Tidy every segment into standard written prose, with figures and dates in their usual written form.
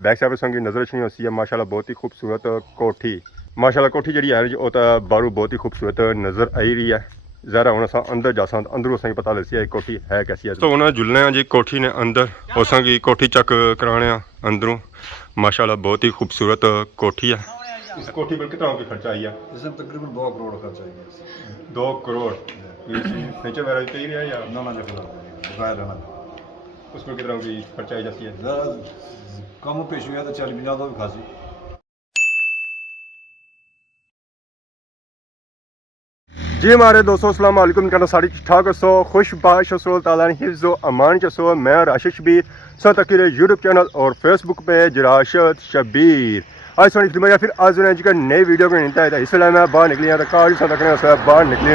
Back side संगी नज़र अच्छी होती है माशाल्लाह बहुत ही खूबसूरत कोठी। माशाल्लाह कोठी जी है वो तो बाहरों बहुत ही खूबसूरत नज़र आई रही है। ज़रा हूँ अस अंदर जा अंदरों असें पता लसी है कोठी है कैसी है। तो उन्हें जुलने जी कोठी ने अंदर असेंगी कोठी चेक कराने अंदरों। माशाल्लाह बहुत ही खूबसूरत कोठी है। इस कोठी पर कितना खर्चा आई है? इसमें तकरीबन 2 करोड़ खर्चा आई। 2 करोड़ फर्नीचर वगैरह चाहिए रहा या ना उसमें कितना की खर्चा आई जाती है? कम पेश हुआ तो 40-50 भी खासी। जी हमारे दोस्तों अस्सलाम वालेकुम कहना सारी ठीक ठाक सो खुश बाश ताला हिफ्ज़ो अमान चसो। मैं राशिद शबीर सो तक यूट्यूब चैनल और फेसबुक पेज राशिद शबीर। आज सोनी फिल्म या फिर आज जी नई वीडियो को नहीं था इसलिए मैं बाहर निकली तो काज सा तक बाहर निकली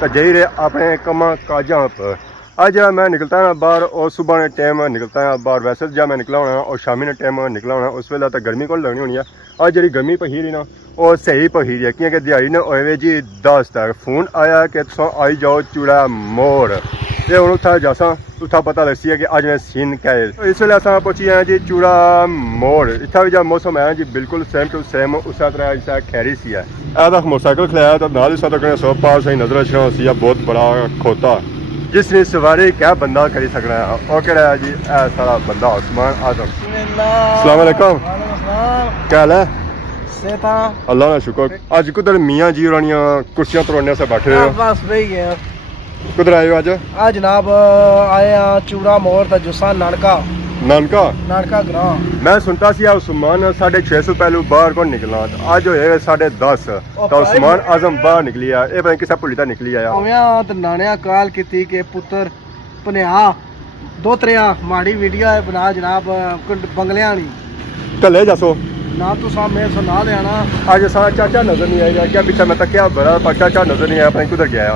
तो जाई रहे अपने कमा काजा पर। आज जरा मैं निकलता है बाहर और सुबह ने टाइम निकलता है बाहर। वैसे जब मैं निकला होना और शामी ने टाइम निकला होना उस वेले तो गर्मी को लगनी होनी है। आज जी गर्मी पही रही ना और सही पही रही है क्योंकि दिहाड़ी ने होए जी 10 तक फोन आया कि तुम आई जाओ चूड़ा मोड़ ये हूँ उतना जासा उतना पता लगती है कि अज मैं सीन क्या है। तो इस वे अस पहुंची हैं जी चूड़ा मोड़। इतना भी जब मौसम है जी बिल्कुल सेम टू सेम उस तरह जिस खैरी सी है। मोटरसाइकिल खिलाया तो नाल सौ पास सही नजर अच्छा सी बहुत बड़ा खोता जिसने सवारी क्या बंदा करी सकना है और कह जी ऐ सारा बंदा उस्मान आदम। अस्सलाम वालेकुम क्या हाल है? अल्लाह का शुक्र। आज कुदर मियाँ जी रानियाँ कुर्सियाँ तोड़ने से बैठे हो? बस वही गए। कुदर आए हो आज? आज जनाब आए चूड़ा मोड़ ता जुस्सा नानका ग्राम। मैं सुनता सी उस्मान 650 पहलू बाहर को निकलना आज होए 10:30 तो उस्मान आजम बाहर निकली है। ये पता किसा पुलिता निकली आया ओया तो नानिया काल की के पुत्र पनेहा दो त्रिया माड़ी वीडियो है बना जनाब बंगलिया नहीं कले जासो ना तो साहब मैं सुना देना। आज सारा चाचा नजर नहीं आएगा क्या पीछे मैं तक क्या बड़ा पर चाचा नजर नहीं आया पता किधर गया।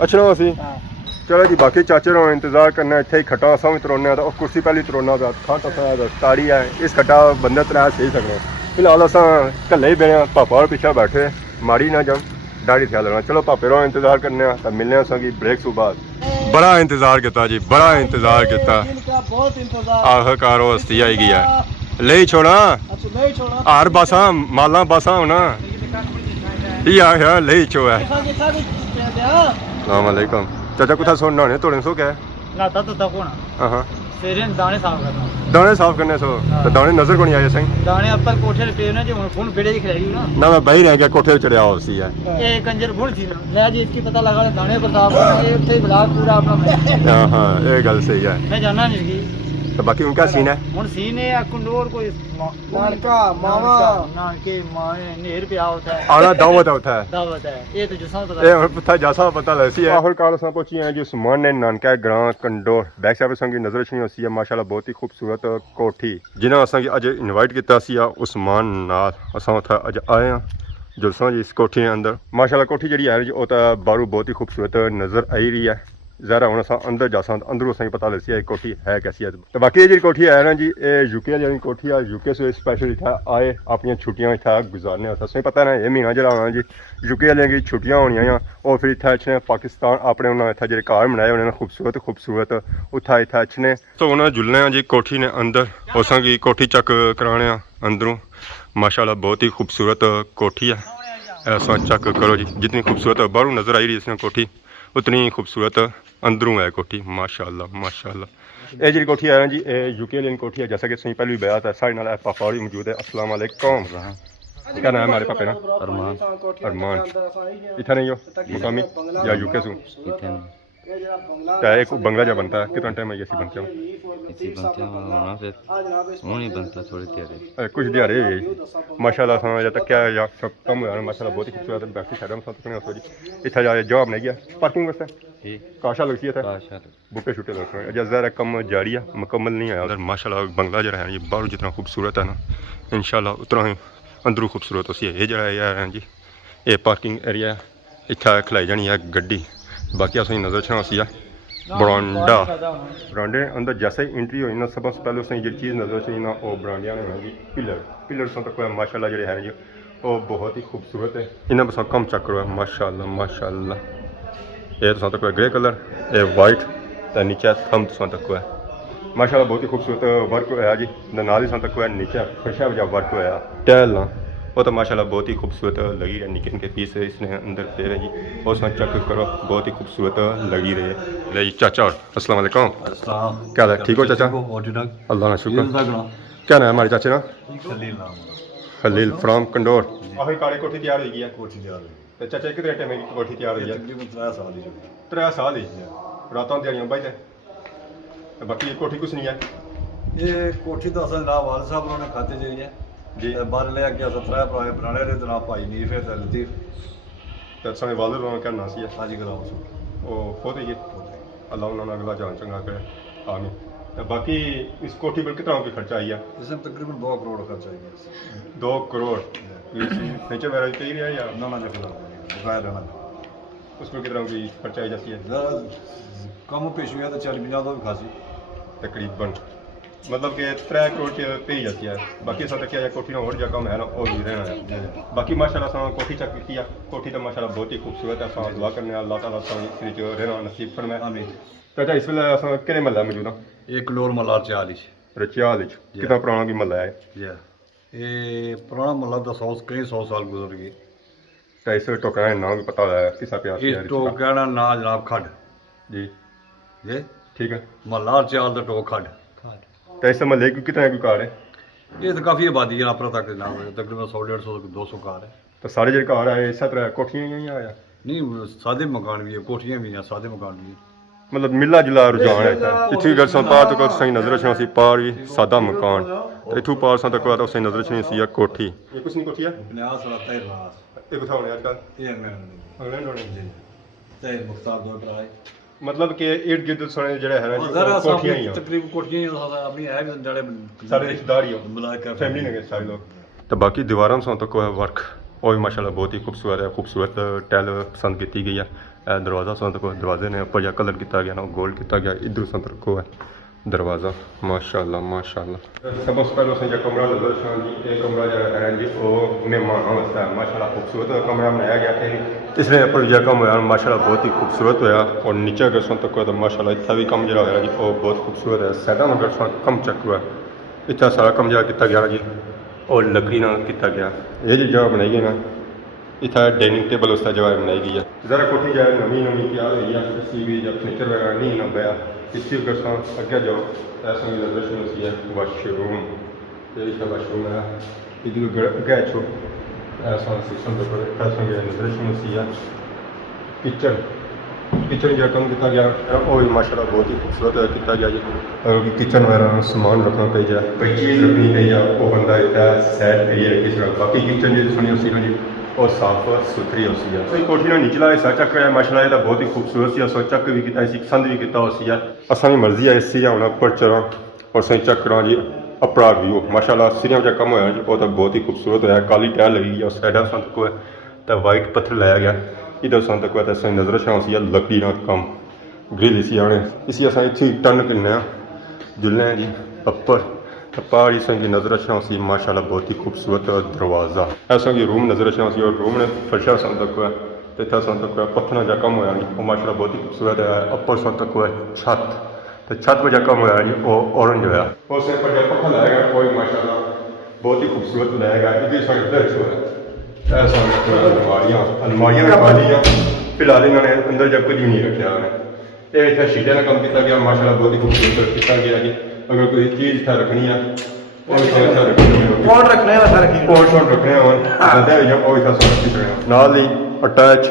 अच्छा सी चलो जी बाकी चाचे रो इंतजार करना इतने ही खटा असा भी तरोने तो कुर्सी पहले तरोना खट तारी है इस खटा बंदे तरह सही सकना। फिलहाल अस कले ही बेने पापा और पीछे बैठे माड़ी ना जम दाढ़ी ख्याल रखना। चलो पापे रो इंतजार करने तो मिलने संगी ब्रेक सु बाद। बड़ा इंतजार किया जी बड़ा इंतजार किया आखिरकार वो हस्ती आई गई है ले छोड़ा हर बसा माला बसा होना ये आया ले छो है। अस्सलाम वालेकुम चाचा कुछ सुनना होने तोड़े सो क्या लाता तो तक होना। हां फेरे दाने साफ करना सो तो दाने नजर को नहीं आए सही दाने ऊपर कोठे पे ने जो फोन बेड़े दिख रही ना मैं बही रह गया कोठे चढ़िया होसी है ए कंजर गुण थी ना ले जी इसकी पता लगा दाने पर साफ करना ये थे ब्लॉग पूरा अपना। हां ये गल सही है मैं जानना नहीं तो बाकी उनका सीन है हुन सीन है कंडोर कोई नानका मामा नानके माए नेर पे होता है आना दावत होता है ये तो जसा पता ये पता जैसा पता लसी है। आखिरकार अस पहुंची हैं जी सुमान ने नानका ग्रां कंडोर। बैक साइड संगी नजर अच्छी होती है माशाल्लाह बहुत ही खूबसूरत कोठी जिन्हें अस अज इनवाइट किया उस्मान नाल अस उत्थे अज आए हैं जुलसा जी इस कोठी के अंदर। माशाल्लाह कोठी जी है वो तो बाहरों बहुत ही खूबसूरत नजर आई रही है। ज़रा हूँ अस अंदर जा अंदरों असें पता लसी है कोठी है कैसी है। तो बाकी ये जी कोठी है ना जी ये यूके वाली कोठी है यूके से स्पेशल इतना आए अपन छुट्टियां इतना गुजारने असें पता ना ये महीना जरा होना जी यूके वाले की छुट्टियां होनियां और फिर इतना अच्छे पाकिस्तान अपने उन्होंने इतना जो घर बनाए उन्होंने खूबसूरत उतना इतना अच्छे तो उन्हें जुलने जी कोठी ने अंदर असेंगी कोठी चेक कराने अंदरों। माशाल्लाह बहुत ही खूबसूरत कोठी है ऐसा चेक करो जी जितनी खूबसूरत बाहरों नजर आई रही इसमें कोठी उतनी खूबसूरत अंदरों है कोठी माशाल्लाह। ये जी कोठी है ना जी यूके वाली कोठी है जैसा कि सही पहले भी बया था साढ़े नाल पापा और मौजूद है। अस्सलाम वालेकुम क्या नाम है हमारे पापे ना? अरमान इतना नहीं हो मुकामी या यूके से क्या एक बंगला जो बनता है कितना टाइम है ऐसी बनते कुछ दिहाड़े माशाल्लाह समझ तक क्या या सब कम हो माशाल्लाह बहुत ही खूबसूरत बैठी साइड में इतना जाए जॉब नहीं गया पार्किंग वास्ते काशा लगती है बुके छुट्टे लगते ज़रा कम जारी है मुकम्मल नहीं आया उधर। माशाल्लाह बंगला जो है ये बाहर जितना खूबसूरत है ना इंशाल्लाह उतना ही अंदरों खूबसूरत होती है। ये जो है जी ये पार्किंग एरिया इतना खिलाई जानी है गड्डी। बाकी असें नजर छा सी बरांडे अंदर जैसे ही एंट्री हुई ना सब पहले उसने जो चीज़ नजर चाहिए ना वो बरांडिया ने जी पिलर तक माशाल्लाह जो है जी वो बहुत ही खूबसूरत है। इन्हें बस कम चेक करो माशाल्लाह ये तक ग्रे कलर ये वाइट तो नीचे थम तक है माशाल्लाह बहुत ही खूबसूरत वर्क होया जी नाल ही सन तक होया नीचे फर्शा वजा वर्क होया टाइल ना वो तो माशाल्लाह बहुत ही खूबसूरत लगी है निके निके पीस इसने अंदर दे रहे जी और उसमें चेक करो बहुत ही खूबसूरत लगी रही है ले जी चाचा अस्सलाम वालेकुम क्या हाल है ठीक हो चाचा अल्लाह का शुक्र क्या नाम है हमारे चाचे ना खलील फ्रॉम कंडोर आखिर काली कोठी तैयार हो गई है तो चाचा कितने टाइम में कोठी तैयार हुई है 3 साल ही रातों दिहाड़ियां बाई ते बाकी कोठी कुछ नहीं है ये कोठी तो असल ना वाल साहब उन्होंने खाते जी है जी बाहर ले गया 17 पुराने पुराने रे जना भाई नीफ है ते लतीफ तो समय वाले रोना क्या नासी है हाजी कलाम वो खुद ही अल्लाह उन्होंने अगला जान चंगा करे आमीन तो बाकी इस कोठी पर कितना की खर्चा आई है इसमें तकरीबन 2 करोड़ खर्च आएगा 2 करोड़ नीचे मेरा ही रहा या ना ना जगह बकाया रहना उसमें कितना की खर्चा आई जाती है कम पेश हुआ तो 40-50 तो भी खासी तकरीबन मतलब कि 3 करोड़ च पे ही जाती है बाकी सब क्या कोठी ना और जगह है ना और भी रहना है बाकी माशाल्लाह सा कोठी चेक की है कोठी तो माशाल्लाह बहुत ही खूबसूरत है सा दुआ करने अल्लाह ताला सा इस रहना नसीब फरमाए आमीन चाचा इस वेले अस किने महल्ला मौजूद हां एक कलोर मलार 40 रचियाल कितना पुराना भी महल्ला है ये पुराना मतलब तो 100 साल गुजर गए तो इस टोकरा नाम भी पता है किसा प्यार इस टोकरा ना जनाब खड जी ये ठीक है मलार चाल दा टोक खड तो इस महल्ले की कितना की कार है ये तो काफ़ी आबादी है अपना तक नाम है तकरीबन 100-150-200 कार है तो सारे जो घर आए इस तरह कोठियां ही आया नहीं सादे मकान भी है कोठियाँ भी हैं सादे मकान भी हैं मतलब मिला जुला रुझान है इतनी गल सन पार तो सही नजर रखना सी पार भी सादा मकान तो इथू पार सन तक तो सही नजर रखनी सी कोठी ये कुछ नहीं कोठी है बनास वाला तैर बनास ये कुछ होने आजकल ये मैं इंग्लैंड होने तैर मुख्तार दो भरा मतलब कि इर्द गिर्द सुने जड़े है ना जी जरा कोठियां ही हैं तकरीबन कोठियाँ ही अपनी है भी जड़े सारे रिश्तेदार ही हो मलाइका फैमिली ने सारे लोग तो बाकी दीवारों से तो कोई वर्क और भी माशाल्लाह बहुत ही खूबसूरत है खूबसूरत टाइल पसंद की गई है दरवाज़ा सन तक दरवाजे ने ऊपर कलर किया गया ना गोल्ड किया गया इधर सन तक है दरवाज़ा माशाल्लाह माशाल्लाह सब से पहले उसने जो कमरा नजर जी ये कमरा जो है जी वो मेहमानों वास्ते है माशाल्लाह खूबसूरत कमरा बनाया गया है इसलिए ऊपर जो कम होया माशाल्लाह बहुत ही खूबसूरत होया और नीचे अगर सन तक तो माशाल्लाह इतना भी कम जो होया जी वो बहुत खूबसूरत है साइडा में अगर सन कम चक हुआ इतना सारा कम जो किया गया जी और लकड़ी ना किया गया ये जो जगह बनाई गई ना इतना डाइनिंग टेबल उसका जगह बनाई गई है ज़रा कोठी जो है नवी नवी तैयार हुई है किसी भी जब फर्नीचर वगैरह नहीं ना पाया इसकी अगर अगे जाओ ऐसा भी दर्शन होती है वाशरूम ये वाशरूम है इधर अगे छो ऐसा सिस्टम ऐसा दर्शन होती है किचन किचन जो कम किया गया और भी माशाल्लाह बहुत ही खूबसूरत किया गया जी किचन वगैरह सामान रखना पी जाए कोई चीज़ रखनी पी जाए वो बंदा इतना सैर करिए किस तरह बाकी किचन जी सुनी उसी जी और साफ सुथरी होती है तो कोठी का निचला हिस्सा चक है माशाल्लाह ये बहुत ही खूबसूरत सी सो चक भी किया पसंद भी किया उसी है असा भी मर्जी है इसी हूँ उपर चढ़ा और सही चक करा जी अपरा व्यू माशाल्लाह सिरिया जो कम होया जी वो तो बहुत ही खूबसूरत होया काली टाइल लगी है उस साइड सन तक तो वाइट पत्थर लाया गया इधर सन तक तो सही नजर रखना उसी लकड़ी ना कम ग्रिल इसी आने इसी अस इतनी टन करने जुलने जी अपर पहाड़ी संगी नजर रखना सी माशाल्लाह बहुत ही खूबसूरत दरवाज़ा ऐसा कि रूम नजर रखना सी और रूम ने फर्शा सन तक है तो इतना सन तक पत्थर जा कम होया जी वो माशाल्लाह बहुत ही खूबसूरत है अपर सन तक है छत तो छत पर जा कम होया जी वो ऑरेंज होया उस पर जब पत्थर लाएगा कोई माशाल्लाह बहुत ही खूबसूरत लाएगा इधर सन इधर छो ऐसा अलमारियां खालियां फिलहाल इन्होंने अंदर जब कुछ भी नहीं रखा है ये इतना शीटे का कम किया गया माशाल्लाह बहुत ही खूबसूरत किया गया जी अगर कोई चीज़ इतना रखनी है कौन रखने वाला रखी और शॉट रखने और नाल ही अटैच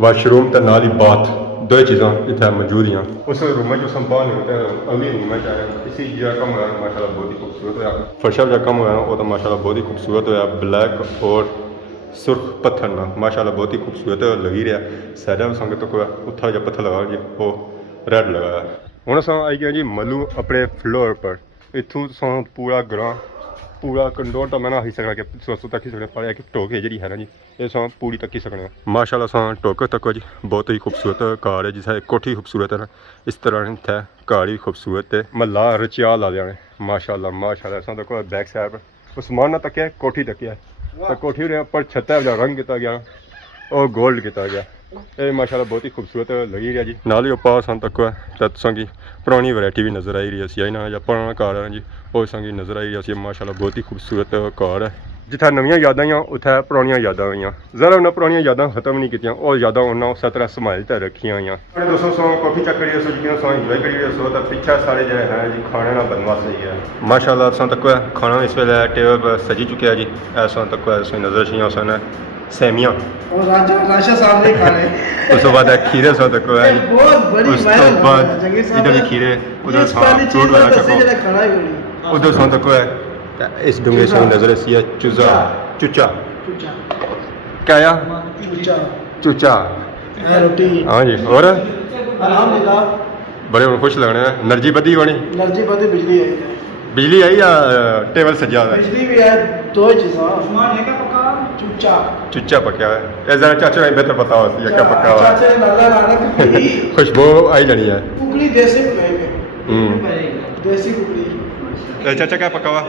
वाशरूम तो नाल ही बाथ दो चीज़ा इतना मौजूद हैं उस रूम में जो संभाल होता है अगली रूम में चाहे इसी जगह कम होया माशाल्लाह बहुत ही खूबसूरत होया फर्शा जगह कम होया वो तो माशाल्लाह बहुत ही खूबसूरत होया ब्लैक और सुर्ख पत्थर ना माशाल्लाह बहुत ही खूबसूरत लगी रहा साइडा में संगत को उत्था जो पत्थर लगा जी वो रेड लगाया हूँ अस आई गया जी मलू अपने फ्लोर पर इतों पूरा ग्रां पूरा कंडोर तो मैं ना ही सकना कि सो तक ही सकने पर एक टोक है जी है ना जी ये पूरी तक ही सकने माशाल्लाह टोक तक जी बहुत ही खूबसूरत कार है जिससे कोठी खूबसूरत है ना इस तरह इतना कार ही खूबसूरत है महला रचियाल आ जाने माशाल्लाह माशाल्लाह तक बैक साइड पर उस्मान ना तक है कोठी तक है तो कोठी ने ऊपर छत्ता रंग किया गया और गोल्ड किया गया ਇਹ ਮਾਸ਼ਾਅੱਲਾ ਬਹੁਤ ਹੀ ਖੂਬਸੂਰਤ ਲੱਗੀ ਰਿਹਾ ਜੀ। ਨਾਲ ਹੀ ਆਪਾਂ ਸਾਨੂੰ ਤੱਕ ਤਾਂ ਸੰਗੀ ਪੁਰਾਣੀ ਵੈਰਾਈਟੀ ਵੀ ਨਜ਼ਰ ਆਈ ਰਹੀ ਸੀ ਨਾ, ਜਾਂ ਪੁਰਾਣਾ ਕਾਰ ਹੈ ਜੀ ਉਹ ਸੰਗੀ ਨਜ਼ਰ ਆਈ ਰਹੀ ਸੀ। ਮਾਸ਼ਾਅੱਲਾ ਬਹੁਤ ਹੀ ਖੂਬਸੂਰਤ ਕਾਰ ਹੈ। ਜਿੱਥੇ ਨਵੀਆਂ ਯਾਦਾਂ ਆ ਉੱਥੇ ਪੁਰਾਣੀਆਂ ਯਾਦਾਂ ਆਈਆਂ। ਜ਼ਰਾ ਉਹਨਾਂ ਪੁਰਾਣੀਆਂ ਯਾਦਾਂ ਖਤਮ ਨਹੀਂ ਕੀਤੀਆਂ, ਉਹ ਯਾਦਾਂ ਉਹਨਾਂ ਉਸੇ ਤਰ੍ਹਾਂ ਸੰਭਾਲ ਤੇ ਰੱਖੀਆਂ ਹੋਈਆਂ। ਦੋਸਤੋ ਸੋ ਕਾਫੀ ਚੱਕ ਰਹੀ ਸੋ ਜਿਵੇਂ ਸੋ ਇੰਜੋਏ ਕਰੀ ਰਹੇ ਸੋ ਤਾਂ ਪਿੱਛੇ ਸਾਰੇ ਜਿਹੜੇ ਹੈ ਜੀ ਖਾਣੇ ਨਾਲ ਬਣਵਾ ਸਹੀ ਹੈ। ਮਾਸ਼ਾਅੱਲਾ ਸਾਨੂੰ ਤੱਕ ਖਾਣਾ ਇਸ ਵੇਲੇ ਟੇਬਲ ਪਰ ਸਜੀ ਚੁੱਕਿਆ ਜੀ। ਐਸਾ ਤੱਕ ਐਸਾ ਨਜ਼ਰ ਸ਼ੀਆਂ ਸਨ ਸੈਮੀਆਂ और राशा साहब ने खाने ਉਸ ਤੋਂ ਬਾਅਦ ਖੀਰੇ ਸੋ ਤੱਕ ਹੈ ਜੀ। बहुत बड़ी ਉਸ ਤੋਂ ਬਾਅਦ ਇਧਰ ਵੀ ਖੀਰੇ ਉਧਰ ਫਰੂਟ ਵਾਲਾ ਚੱਕੋ खाना ही बड़ी उधर सौ तक है। इस डूंगे से नजर सी है चूजा चुचा क्या या चूचा चूचा रोटी हाँ जी। और अल्हम्दुलिल्लाह बड़े हुन खुश लगने हैं। एनर्जी बधी होनी एनर्जी बड़ी बिजली आई बिजली आई या टेबल सजा है बिजली भी है दो चीज़ां सामान है क्या पका चूचा चुच्चा पका है। ये जरा चाचा ने बेहतर पता होती है क्या पका हुआ चाचा ने नजर आ रहा कुकड़ी खुशबू आई जानी है। कुकड़ी देसी कुकड़ी देसी कुकड़ी चाचा क्या पका हुआ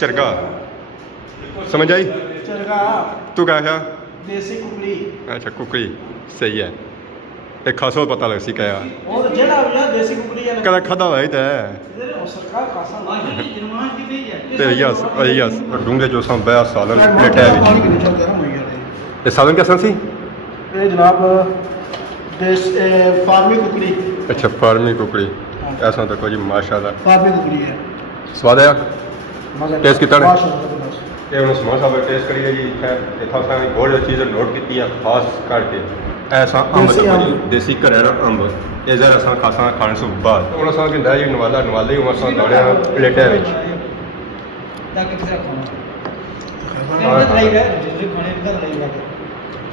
चरगा समझ आई चरगा तू क्या क्या देसी कुकड़ी अच्छा कुकड़ी सही है एक खासो पता लग सी क्या और जेड़ा हो गया देसी कुकड़ी है कदा खादा हुआ ही तो है सरकार खासा ते यस यस डूंगे जो सम बया सालन प्लेट है ये सालन क्या सन सी ये जनाब देश फार्मी कुकड़ी अच्छा फार्मी कुकड़ी ऐसा तो जी माशाल्लाह फार्मी कुकड़ी है स्वाद आया टेस्ट कितना है माशाल्लाह ये उन्होंने समोसा साहब टेस्ट करिए जी इतना सारी बहुत चीज़ नोट की है खास करके ऐसा अंब तो जी देसी घरेरा अंब ये जरा असा खासा खाने से बाद उन्होंने साथ कि जी नवाला नवाले ही उन्होंने दौड़े प्लेटें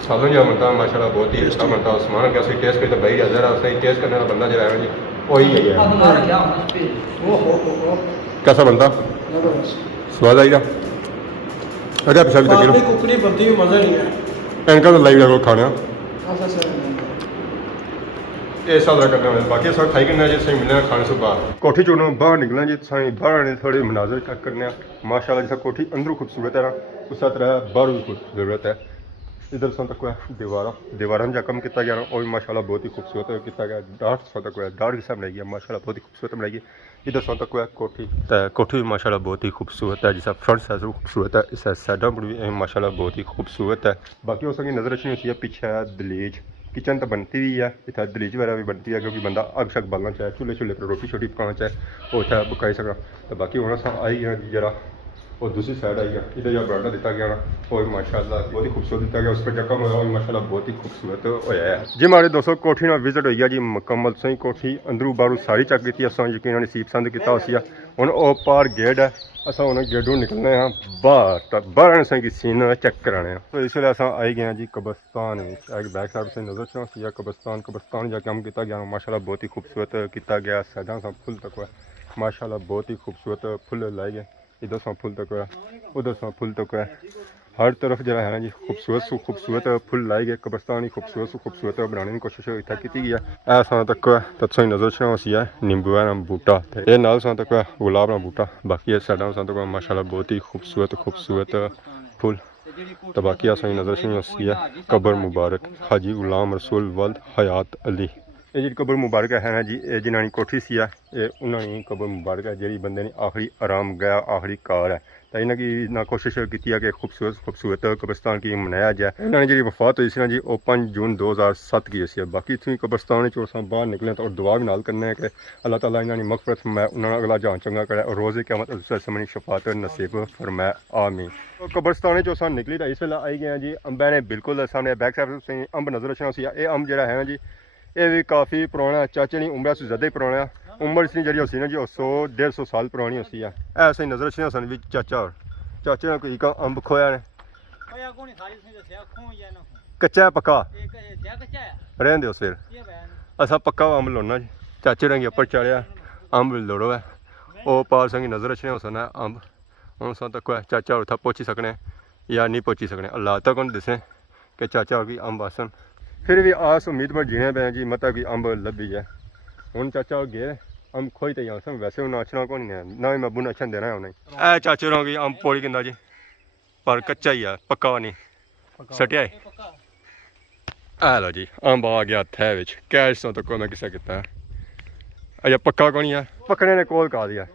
सालों जो बनता माशाल्लाह बहुत ही अच्छा बनता उस्मान क्या सही टेस्ट करता भाई जरा सही टेस्ट करने वाला बंदा जो है जी वही है कैसा बनता स्वाद आई अरे पिछा भी तक कुकड़ी बनती हुई मजा नहीं है इनका तो लाइव लगो खाना ये सब करना है बाकी सब खाई करना जी सही मिलना खाने से बाहर कोठी चों बाहर निकलना जी सही बाहर आने थोड़े मनाजर चेक करने माशाल्लाह जैसा कोठी अंदरों खूबसूरत है ना उस तरह बाहर भी खूबसूरत है। इधर सौ तक दीवार में कम किया गया और भी माशाल्लाह बहुत ही खूबसूरत किया गया। डार्क सौ तक डार्क हिस्सा बनाई गया माशाल्लाह बहुत ही खूबसूरत बनाई गई। इधर सौ तक कोठी कोठी भी माशाल्लाह बहुत ही खूबसूरत है। जैसा फ्रंट साइड खूबसूरत है इस साइड पर भी माशाल्लाह बहुत ही खूबसूरत है। बाकी हो सके नजर अच्छी होती है पीछे दलीज किचन तो बनती भी है इतना दलीज वगैरह भी बनती है क्योंकि बंदा अग शग बालना चाहे चूल्हे चूल्हे पर रोटी शोटी पकाना चाहे वो इतना पकाई सकना। तो बाकी होना आई गया जरा और दूसरी साइड आई गया इधर जो बरांडा दिता गया ना वो माशाल्लाह बहुत ही खूबसूरत दिता गया उस पर जगह होया माशाल्लाह बहुत ही खूबसूरत होया है जी। हमारे दोस्तों कोठी ना विजिट हुई है जी मुकम्मल सही कोठी अंदरू बारू सारी चेक की अस यकीन नसीब पसंद किया उसी हूँ वो पार गेट है अस उन्हें गेटों निकलने हैं बाहर बाहर सही सीन चेक कराने तो इस वे अस आई गए जी कब्रस्तान बैक साइड से नजर चौंसी कब्रस्तान जाके हम किया गया माशाल्लाह बहुत ही खूबसूरत किया गया। साइडा सा फुल तक माशाल्लाह बहुत ही खूबसूरत फुल लाए गए इधर सा फुल तक उधर सा फुल तक हर तरफ जरा है ना जी खूबसूरत फुल लाए गए। कब्रस्तान ही खूबसूरत बनाने की कोशिश इतना की गई है। ऐसा तक तत्सों नजर छासी है नींबू है बूटा ये नाल सा तक गुलाब का बूटा बाकी साइडा सा तक माशाल्लाह बहुत ही खूबसूरत फुल। तो बाकी असाई नजर छासी है कब्र मुबारक हाजी गुलाम रसूल वल्द हयात अली ये जी कब्र मुबारक है ना जी ये जिन्होंने कोठी सी है ये उन्होंने कब्र मुबारक है जी बंदे ने आखिरी आराम गया आखिरी कार है। तो इन्हें की ना कोशिश की कि खूबसूरत कब्रस्तान की मनाया जाए। इन्होंने जी वफात हुई सी ना जी वो 5 जून 2007 की हुई। बाकी इतनी कब्रस्तान बाहर निकले तो और दुआ भी नाल करने है कि अल्लाह ताला इन्होंने मगफरत फरमाए उन्होंने अगला जान चंगा करे और रोज़े क़यामत समनी शफात नसीब फरमाए आमीन। तो कब्रस्तान जो अस निकली तो इस वेले आई गए जी अंबे ने बिल्कुल सामने बैक साइड से अंब नजर रखना सी ये अंब जो है ना जी ये भी काफ़ी पुराना चाचे ने उम्र से ज़्यादा ही पुराना उम्र इसकी जी होती ना जी 100-150 साल पुरानी होती है। ऐसे ही नजर रखना सन भी चाचे ने कोई का अंब खोया ने कच्चा पक्का रहन दो फिर असा पक्का अंब लोना जी चाचे ने उपर चढ़िया अंब लोड़ो है वो पार संगी नजर रखने सन अंब हूँ सा तक चाचा उत्थे पहुँची सकने या नहीं पहुँची सकने अल्लाह तक उन्हें दसें कि चाचा की अंब आसन फिर भी आस उम्मीद पर जीने पे जी मतलब कि अंब लभी है हूँ चाचा गए अंब खोई तो आसन वैसे उन्हें अछना को नहीं ना मैं बुन अछन देना है उन्हें ए चाचे रहोगी अंब पौड़ी किंदा जी पर कच्चा ही है, पक्का नहीं सटिया है। आ लो जी अंब आ गया थे विच कैश तो को मैं किसे किता अजा पक्का को नहीं है, पकने ने कोल का दिया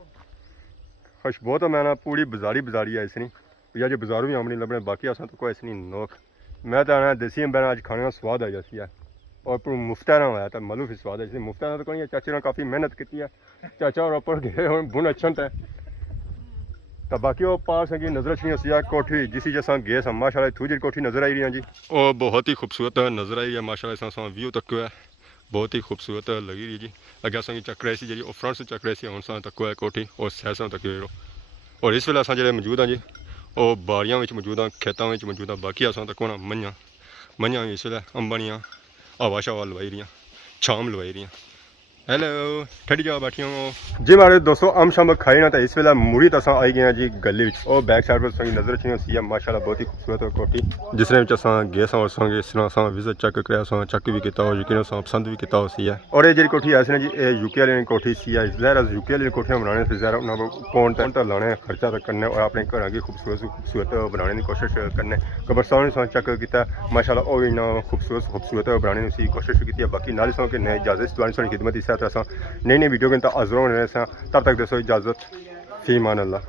खुशबू तो मैं ना पूरी बाजारी है इसनी या जो बाजारों भी आमनी लभने बाकी असा तो कोई इसनी नोक मैं तो आना देसी अंब आज खाने का स्वाद आ जैसी है और मुफ्ता ना होया तो मालूम स्वाद है इसलिए मुफ्ता ना तो कोई चाचे ने काफ़ी मेहनत की है चाचा और ऊपर गए और बुन अच्छा है तो बाकी वो पास है कि नज़र अच्छी सी कोठी जिसी जैसा गए सा माशाल्लाह थू जी कोठी नज़र आई रही है जी और बहुत ही खूबसूरत नज़र आई है माशाल्लाह इस व्यू तक है बहुत ही खूबसूरत लगी रही जी अगर असें चक रहे जी फ्रंट से चक रहे थे हम तक है कोठी और सैसा तक और इस वेले अस मौजूद हाँ जी और बाड़ियां मौजूद हाँ खेतों में मौजूद हाँ बाकी अस तक होना मंझा भी इस वेले अंबां दियां हवा शवा लवाई रही छाम लवाई रही हेलो ठंडी जगह बैठी हो जी मारे दोस्तों अम शम खाई ना तो इस वेले मुड़ी तो आई गए जी गली और बैक साइड पर संगी नजर अच्छी सी है माशाल्लाह बहुत ही खूबसूरत कोठी जिसने गए और संगे इस तरह विजिट चेक कराया चेक भी किया यकीन पसंद भी किया सी है और ये जी कोठी ऐसी जी ये यूके वाली कोठी सी है ज़ाहिर यूके वाली कोठियां बनाने से ज़ाहिर उन्होंने पौन तो लाने खर्चा तो करने और अपने घर की खूबसूरत बनाने की कोशिश करने कब्रस्तान चेक किया माशाल्लाह और इन्ना खूबसूरत बनाने की कोशिश की बाकी नाल सौ के नए इजाजत वाली खिदमत इस तरह नई वीडियो के अंदर हाजिर होने तब तक दोस्तों इजाज़त फी मान अल्लाह।